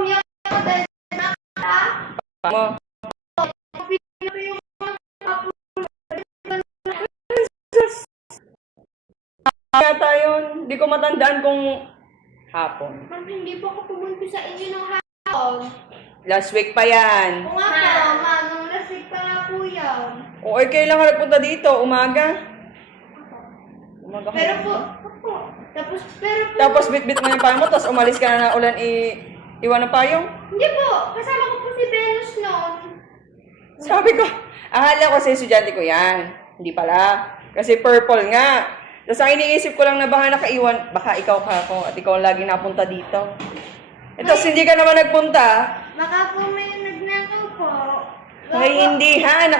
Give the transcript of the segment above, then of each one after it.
mo. Yata yun. Hindi ko matandaan kung hapon. Ma'am, hindi po ako pumunta sa inyo ng hapon. Last week pa yan. Oo nga po, ma'am. Nung last week pa nga po yan. O, ay kailan ka nagpunta dito? Umaga? Umaga ka Pero na. po, opo. Tapos bit-bit mo yung payong mo, tapos umalis ka na ulan iwan ng payong? Hindi po. Kasama ko po si Venus noon. Sabi ko, akala ko sa estudyante ko yan. Hindi pala. Kasi purple nga. Tapos ang iniisip ko lang na baka nakaiwan, baka ikaw ka ako at ikaw ang lagi napunta dito. E tapos hindi ka naman nagpunta. Baka po may nagnakaw po. Ay, hindi ha.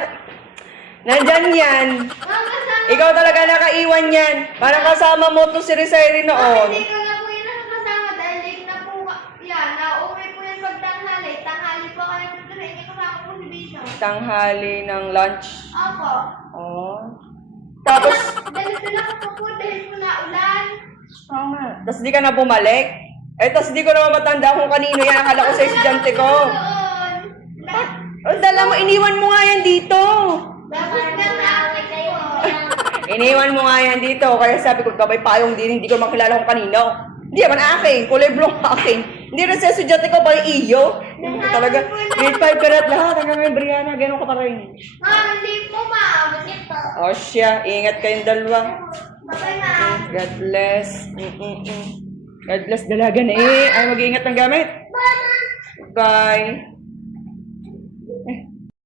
Nandyan yan. Ma'am, kasama. Ikaw talaga nakaiwan yan. Parang kasama mo to si Rizary Ma'am, noon. hindi ko na po yung nakakasama dahil late na po yan. Nauwi po yan pag tanghali. Tanghali po kami dito sa inyo kasama po si Bishop. Tanghali ng lunch. Opo. Oh. Tapos, Dala ko po dahil po naulan. oo nga. Tapos di ka na bumalik. Eh, tapos di ko naman matanda kung kanino yan. Akala ko sa estudyante ko. Oh, dala mo, iniwan mo nga yan dito. Tapos nang kayo. Iniwan mo nga yan dito. Kaya sabi ko, kabay payong din, hindi ko makilala kung kanino. Hindi naman akin, kulay blong akin. Hindi rin sa estudyante ko, parang iyo. Talaga, grade 5 ka na at lahat. Hanggang ngayon, Brianna, gano'n ka pa rin. Ma'am, hindi po ma'am. Ito. O siya, ingat kayong dalawa. Bye ma'am. God bless. God bless, dalaga na eh. Ay, mag-iingat ng gamit. Bye ma'am. Bye.